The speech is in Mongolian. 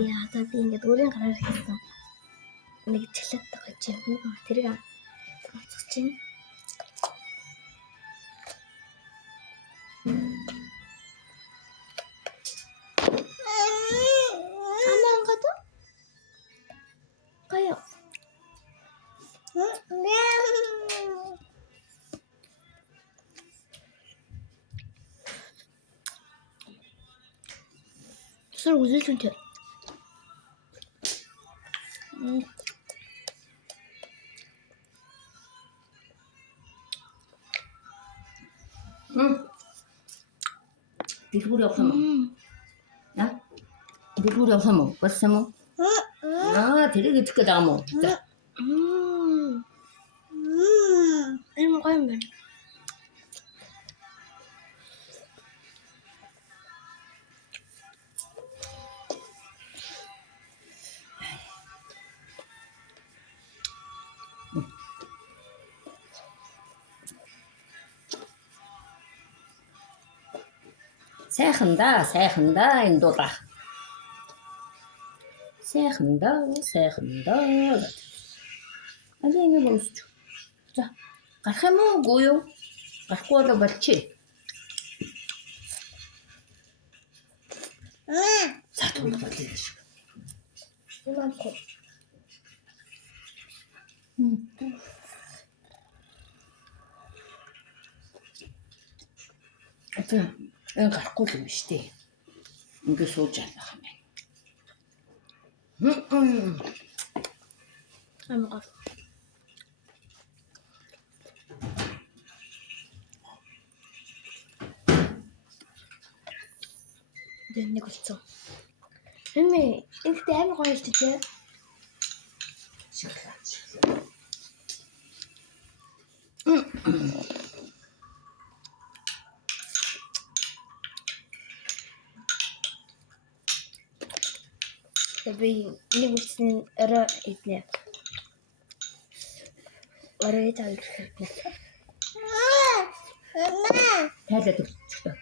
би одоо би ингээд өөрийн гараар хийсэн нэг чөлөөт байгаа чинь тэрийг онцгож чинь Kaya. Sir güzel çünkü. Bilgur yapsam mı? Ya? Bilgur yapsam mı? Basam mı? 되게 듣게 다 먹어. 진짜. Benim koyayım ben. 새한다 인도다. 새한다. 아니 이거 먹었죠. 자, 가서 먹어요. 갖고 와도 맞지? 자, 돈 받지. 이만큼. 응, 갖고 좀 시대. 이거 소주하면. 잘 먹어. 네, 이거 있어. Emmi, ilk de mi konuştuk? çıkla. Tabii ne bu senin ara etne. Araya çalıştık. Nerede dur çıktı?